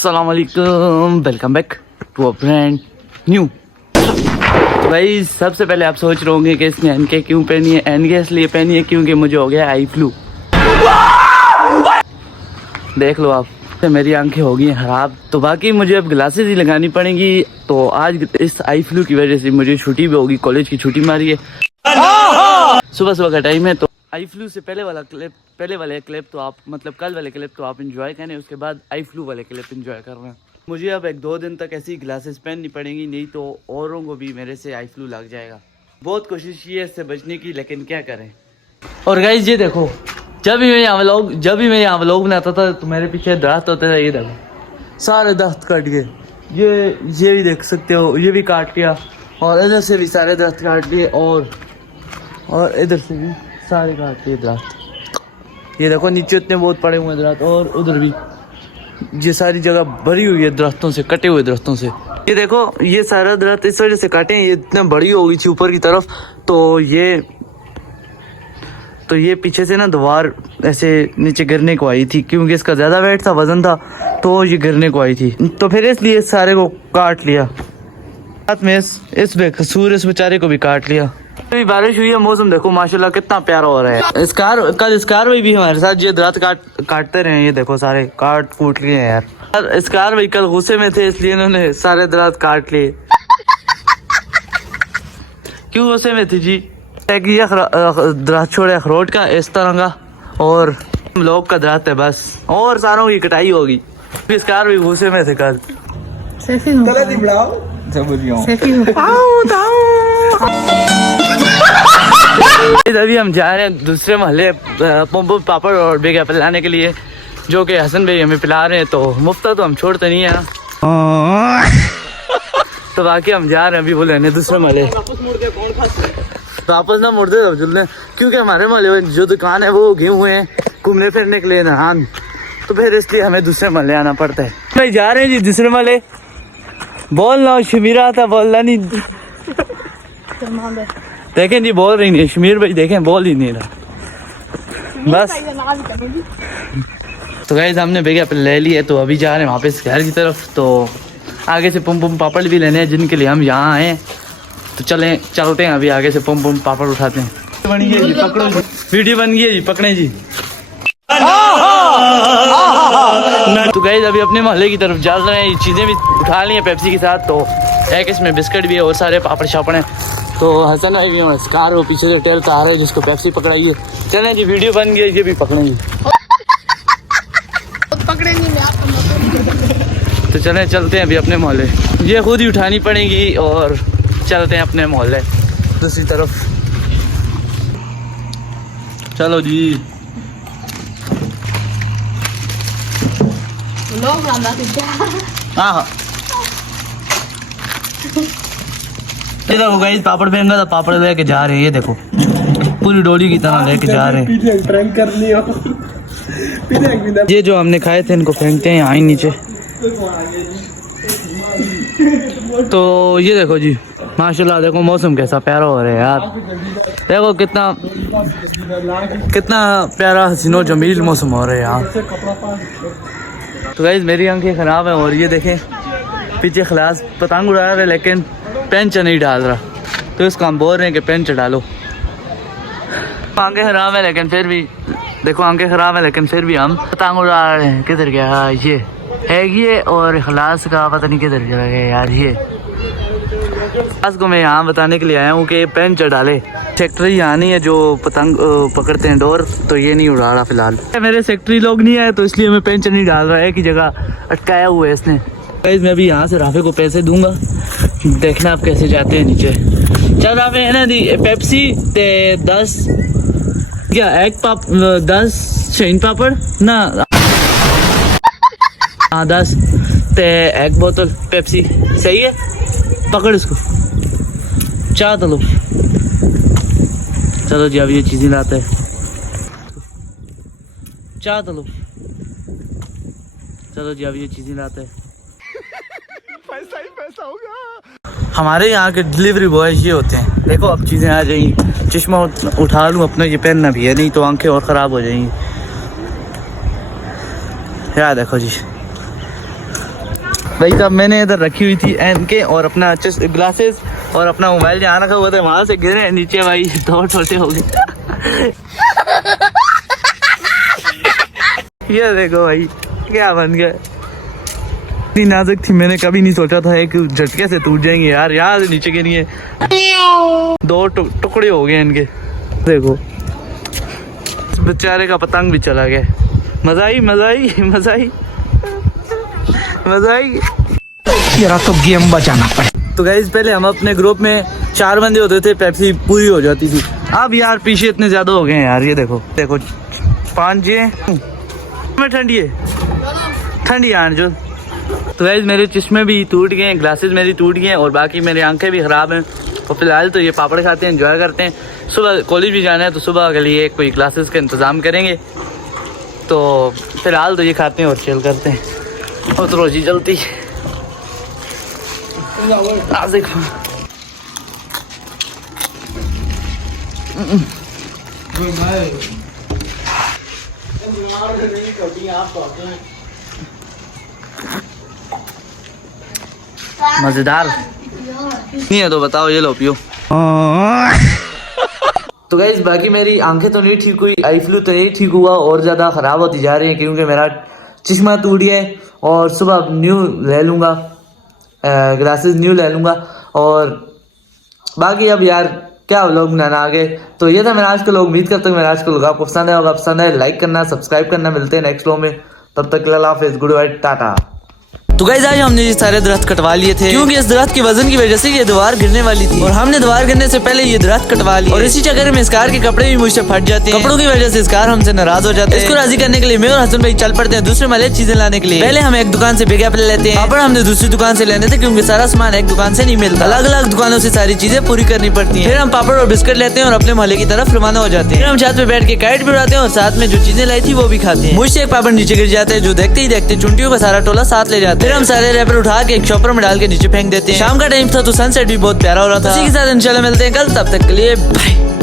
अस्सलाम वालेकुम, welcome back to a brand new. तो भाई सबसे पहले आप सोच रहे होंगे कि इसने एनके क्यों पहनी है। एनके इसलिए पहनी है क्योंकि मुझे हो गया आई फ्लू। देख लो आप, मेरी आंखें हो गई खराब, तो बाकी मुझे अब ग्लासेस ही लगानी पड़ेंगी। तो आज इस आई फ्लू की वजह से मुझे छुट्टी भी होगी, कॉलेज की छुट्टी मारी है। सुबह सुबह का टाइम है, तो आई फ्लू से पहले वाले क्लिप तो आप मतलब कल वाले क्लिप तो आप एंजॉय करें, उसके बाद आई फ्लू वाले क्लिप एंजॉय कर रहे हैं। मुझे अब 1-2 दिन तक ऐसी ग्लासेस पहननी पड़ेंगी, नहीं तो औरों को भी मेरे से आई फ्लू लग जाएगा। बहुत कोशिश की है इससे बचने की, लेकिन क्या करें। और गाइस ये देखो, जब भी मैं यहाँ व्लॉग बनाता था तो मेरे पीछे दरख्त होते थे। ये देखो सारे दरख्त काट गए, ये भी देख सकते हो, ये भी काट लिया, और इधर से भी सारे दरख्त काट लिए, और इधर से भी सारे काट लिए दरख्त। ये देखो नीचे इतने बहुत पड़े हुए दरख्त, और उधर भी ये सारी जगह भरी हुई है दरख्तों से, कटे हुए दरख्तों से। ये देखो ये सारा दरख्त इस वजह से काटे हैं, ये इतने बड़ी हो गई थी ऊपर की तरफ, तो ये पीछे से ना दीवार ऐसे नीचे गिरने को आई थी, क्योंकि इसका ज़्यादा वेट था, वजन था, तो ये गिरने को आई थी। तो फिर इसलिए सारे को काट लिया, साथ में इस बेकसूर इस बेचारे को भी काट लिया। अभी बारिश हुई है, मौसम देखो माशाल्लाह कितना प्यारा हो रहा है। कल स्कार भाई भी हमारे साथ ये दरख्त काटते रहे। ये देखो सारे काट कूट लिए हैं यार। स्कार भाई कल गुस्से में थे, इसलिए इन्होंने सारे दरख्त काट लिए। क्यों गुस्से में थे जी? ये दरख्त छोड़े अखरोट का इस तरह का, और लोग का दरख्त है बस, और सारों की कटाई होगी। स्कार भी गुस्से में थे कल। अभी हम जा रहे हैं दूसरे मोहल्ले पम्पू पापड़ और बेग एप्पल लाने के लिए, जो कि हसन भाई हमें पिला रहे हैं। तो मुफ्ता तो हम छोड़ते नहीं है, तो बाकी हम जा रहे हैं अभी वो लेने दूसरे मोहल्ले। वापस ना मुड़ दे जल्दी, क्योंकि हमारे मोहल्ले में जो दुकान है वो गए हुए हैं घूमने फिरने के लिए नहान, तो फिर इसलिए हमें दूसरे मोहल्ले आना पड़ता है। भाई जा रहे हैं जी दूसरे मोहल्ले। बोलना शमीरा था, बोलना नहीं। देखें जी बोल रही नहीं शमीर भाई, देखें बोल ही नहीं रहा बस। तो गाइस हमने बेग एप्पल ले ली है, तो अभी जा रहे हैं वापस घर की तरफ। तो आगे से पम पापड़ भी लेने हैं जिनके लिए हम यहाँ आए, तो चलते हैं अभी आगे से पम पापड़ उठाते हैं। बन गई जी, पकड़ो जी, वीडियो बन गई है जी, पकड़े जी। तो गाइस अभी अपने मोहल्ले की तरफ जा रहे हैं, ये चीज़ें भी उठा ली हैं पेप्सी के साथ, तो एक इसमें बिस्किट भी है और सारे पापड़ शापड़ हैं। तो हसन भाई भी कार वो पीछे से टेलता आ रहा है जिसको पेप्सी पकड़ाई है। चलें जी वीडियो बन गई, ये भी पकड़ेंगे। तो चलते हैं अभी अपने मोहल्ले, ये खुद ही उठानी पड़ेगी, और चलते हैं अपने मोहल्ले दूसरी तरफ। चलो जी हाँ ये देखो गाइस पापड़ फेंका था, पापड़ लेके जा रहे हैं। ये देखो पूरी डोली की तरह लेके जा रहे हैं। ये जो हमने खाए थे इनको फेंकते हैं यहाँ ही नीचे। तो ये देखो जी माशाल्लाह, देखो मौसम कैसा प्यारा हो रहा है यार। देखो कितना प्यारा हसीनो जमील मौसम हो रहा है यार। तो गाइस मेरी आंखें ख़राब है, और ये देखें पीछे खलास पतंग उड़ा रहा है, लेकिन पेंच नहीं डाल रहा, तो इसको हम बोल रहे हैं कि पेंच डालो। आंखें ख़राब है लेकिन फिर भी देखो, आंखें ख़राब है लेकिन फिर भी हम पतंग उड़ा रहे हैं। किधर गया? हाँ ये है ये, और खलास का पता नहीं किधर चला गया यार। ये खलास को मैं यहाँ बताने के लिए आया हूँ कि पेंच डाले। सेक्रेटरी यहाँ नहीं है जो पतंग पकड़ते हैं डोर, तो ये नहीं उड़ा रहा फिलहाल। मेरे सेक्रेटरी लोग नहीं आए, तो इसलिए मैं पेंच नहीं डाल रहा है कि जगह अटकाया हुआ है इसने। मैं अभी यहाँ से राफे को पैसे दूंगा, देखना आप कैसे जाते हैं नीचे। चल राफे है ना दी पेप्सी ते 10 क्या एक 10 शाहीन पापड़ ना, हाँ 10 ते एक बोतल पेप्सी, सही है? पकड़ इसको, चाह तो लो। चलो जी अब ये चीज़ें लाते हैं, चाह तो लो। चलो जी अब ये चीज़ें लाते हैं। पैसा ही पैसा होगा। हमारे यहाँ के डिलीवरी बॉय ये होते हैं। देखो अब चीज़ें आ जाएंगी, चश्मा उठा लूँ अपना, ये पहनना भी है, नहीं तो आंखें और ख़राब हो जाएंगी। यार देखो जी भाई साहब मैंने इधर रखी हुई थी एनके और अपना ग्लासेस और अपना मोबाइल जहाँ रखा हुआ था वहां से गिरे नीचे भाई, दो छोटे हो गए। ये देखो भाई क्या बन गया। इतनी नाजुक थी, मैंने कभी नहीं सोचा था एक झटके से टूट जाएंगे यार। यहाँ से नीचे गिरी है, दो टुकड़े हो गए इनके। देखो इस बेचारे का पतंग भी चला गया। मजा आई मजा आई मजा आई मजा आई। तेरा तो गेम बचाना पड़े। तो गाइस पहले हम अपने ग्रुप में 4 बंदे होते थे, पेप्सी पूरी हो जाती थी। अब यार पीछे इतने ज्यादा हो गए हैं यार। ये देखो देखो 5 जी में ठंडी है, ठंडी आन जो। तो गाइस मेरे चश्मे भी टूट गए, ग्लासेस मेरी टूट गए और बाकी मेरी आंखें भी खराब हैं। और फिलहाल तो ये पापड़ खाते हैं, एंजॉय करते हैं। सुबह कॉलेज भी जाना है तो सुबह के लिए कोई क्लासेस का इंतज़ाम करेंगे। तो फिलहाल तो ये खाते हैं और चिल करते हैं। और तो रोजी जलती मजेदार नहीं है तो बताओ, ये लो पियो। तो गाइस बाकी मेरी आंखें तो नहीं ठीक हुई, आई फ्लू तो नहीं ठीक हुआ और ज़्यादा ख़राब होती जा रही है क्योंकि मेरा चश्मा टूट गया है। और सुबह न्यू ले लूँगा, ग्लासेस न्यू ले लूँगा। और बाकी अब यार क्या लोग बनाना आगे। तो ये था मेरा आज का लोग। उम्मीद करता हूँ मेरा आज का लोग आपको पसंद है। अगर पसंद है लाइक करना, सब्सक्राइब करना। मिलते हैं नेक्स्ट व्लॉग में, तब तक अल्लाह हाफिज़, गुड बाय, टाटा। तो गाइस आज हमने ये सारे दरख्त कटवा लिए थे क्योंकि इस दरख्त के वजन की वजह से ये दीवार गिरने वाली थी और हमने दीवार गिरने से पहले ये दरख्त कटवा लिए। और इसी चक्कर में इसकार के कपड़े भी मुझसे फट जाते हैं। कपड़ों की वजह से इसकार हमसे नाराज हो जाते हैं। इसको राजी करने के लिए मैं और हसन भाई चल पड़ते हैं दूसरे महल चीजें लाने के लिए। पहले हम एक दुकान से बिग एप्पल लेते हैं, पापड़ हमने दूसरी दुकान से लेने थे क्योंकि सारा सामान एक दुकान से नहीं मिलता, अलग अलग दुकानों से सारी चीजें पूरी करनी पड़ती है। फिर हम पापड़ और बिस्किट लेते हैं और अपने मोहल्ले की तरफ रवाना हो जाते हैं। फिर हम छत पे बैठ के काइट भी उड़ाते हैं और साथ में जो चीजें लाई थी वो भी खाते हैं। मुझसे एक पापड़ नीचे गिर जाते हैं जो देखते ही देखते चुंटियों का सारा टोला साथ ले जाते हैं। फिर हम सारे रैपर उठा के एक चॉपर में डाल के नीचे फेंक देते हैं। शाम का टाइम था तो सनसेट भी बहुत प्यारा हो रहा था। इसी के साथ इंशाल्लाह मिलते हैं कल, तब तक के लिए बाय।